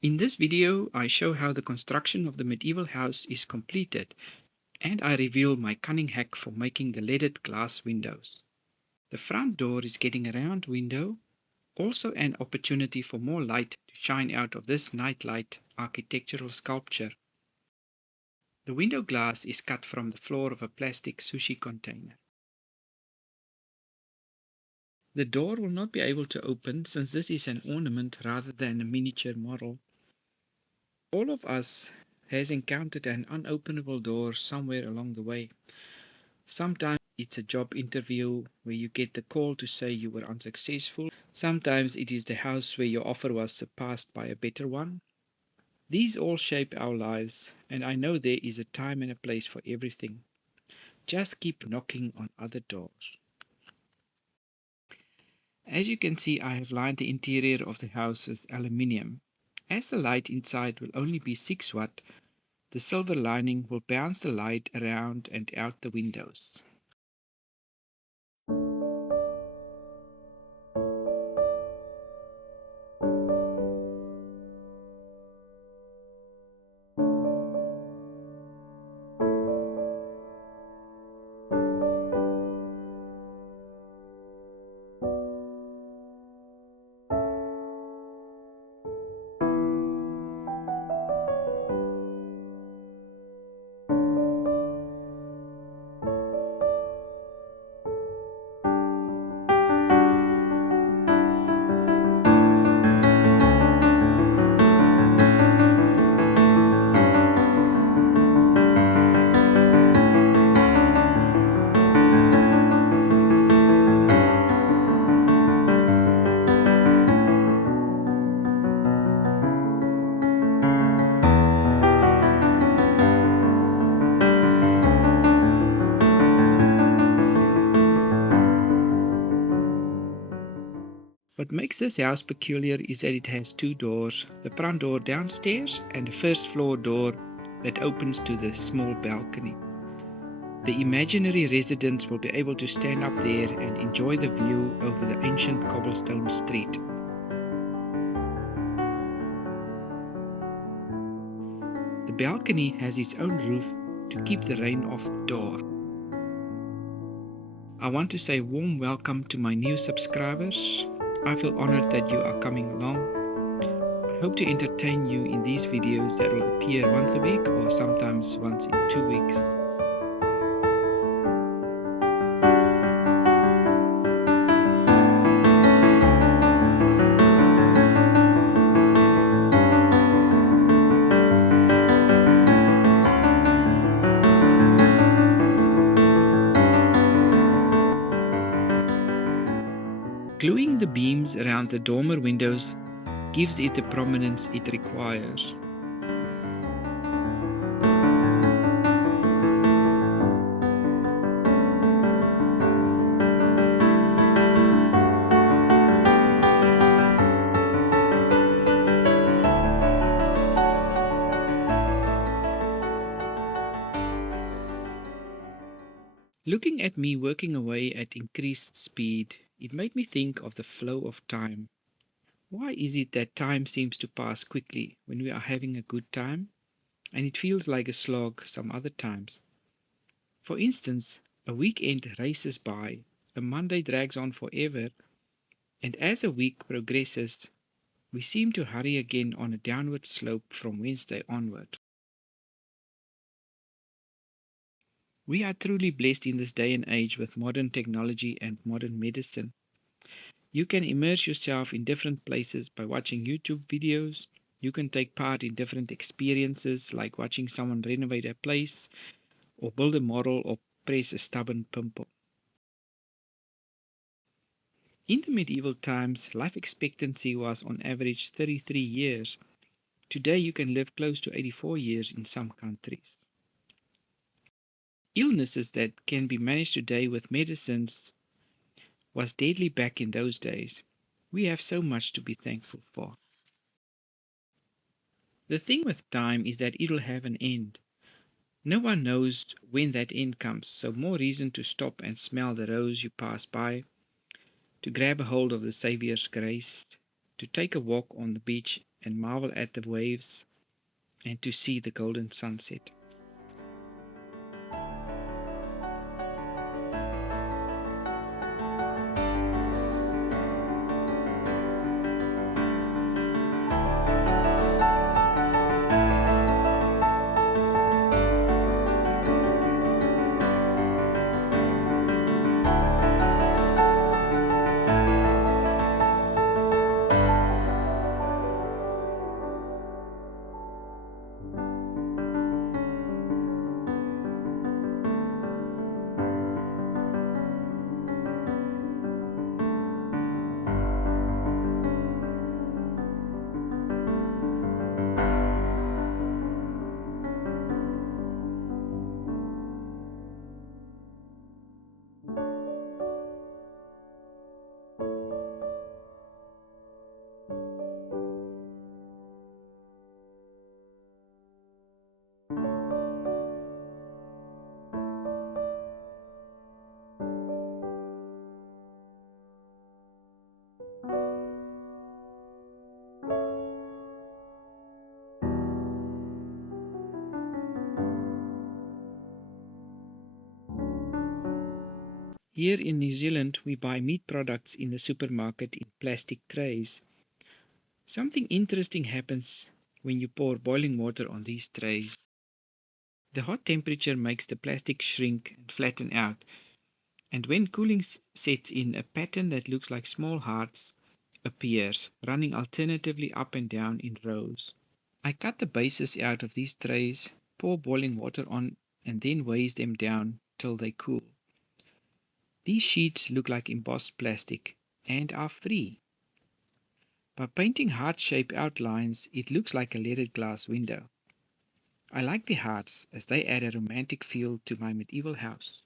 In this video, I show how the construction of the medieval house is completed, and I reveal my cunning hack for making the leaded glass windows. The front door is getting a round window, also an opportunity for more light to shine out of this nightlight architectural sculpture. The window glass is cut from the floor of a plastic sushi container. The door will not be able to open since this is an ornament rather than a miniature model. All of us has encountered an unopenable door somewhere along the way. Sometimes it's a job interview where you get the call to say you were unsuccessful. Sometimes it is the house where your offer was surpassed by a better one. These all shape our lives, and I know there is a time and a place for everything. Just keep knocking on other doors. As you can see, I have lined the interior of the house with aluminium. As the light inside will only be 6 watt, the silver lining will bounce the light around and out the windows. What makes this house peculiar is that it has 2 doors, the front door downstairs and the first floor door that opens to the small balcony. The imaginary residents will be able to stand up there and enjoy the view over the ancient cobblestone street. The balcony has its own roof to keep the rain off the door. I want to say a warm welcome to my new subscribers. I feel honored that you are coming along. I hope to entertain you in these videos that will appear once a week or sometimes once in 2 weeks. Gluing the beams around the dormer windows gives it the prominence it requires. Looking at me working away at increased speed, it made me think of the flow of time. Why is it that time seems to pass quickly when we are having a good time, and it feels like a slog some other times? For instance, a weekend races by, a Monday drags on forever, and as a week progresses, we seem to hurry again on a downward slope from Wednesday onward. We are truly blessed in this day and age with modern technology and modern medicine. You can immerse yourself in different places by watching YouTube videos. You can take part in different experiences like watching someone renovate a place or build a model or press a stubborn pimple. In the medieval times, life expectancy was on average 33 years. Today you can live close to 84 years in some countries. Illnesses that can be managed today with medicines was deadly back in those days. We have so much to be thankful for. The thing with time is that it'll have an end. No one knows when that end comes, so more reason to stop and smell the rose you pass by, to grab a hold of the Saviour's grace, to take a walk on the beach and marvel at the waves and to see the golden sunset. Here in New Zealand, we buy meat products in the supermarket in plastic trays. Something interesting happens when you pour boiling water on these trays. The hot temperature makes the plastic shrink and flatten out, and when cooling sets in, a pattern that looks like small hearts appears, running alternatively up and down in rows. I cut the bases out of these trays, pour boiling water on, and then weighs them down till they cool. These sheets look like embossed plastic and are free. By painting heart-shaped outlines, it looks like a leaded glass window. I like the hearts as they add a romantic feel to my medieval house.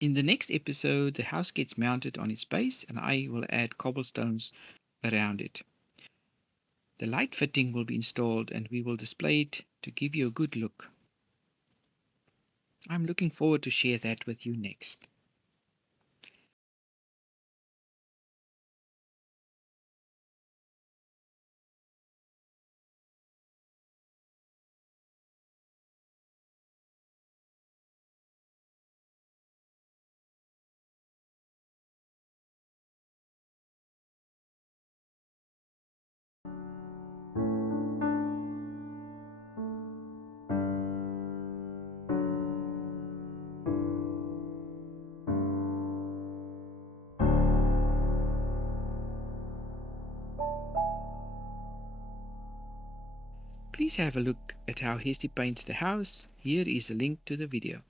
In the next episode, the house gets mounted on its base and I will add cobblestones around it. The light fitting will be installed and we will display it to give you a good look. I'm looking forward to share that with you next. Please have a look at how Hesty paints the house. Here is a link to the video.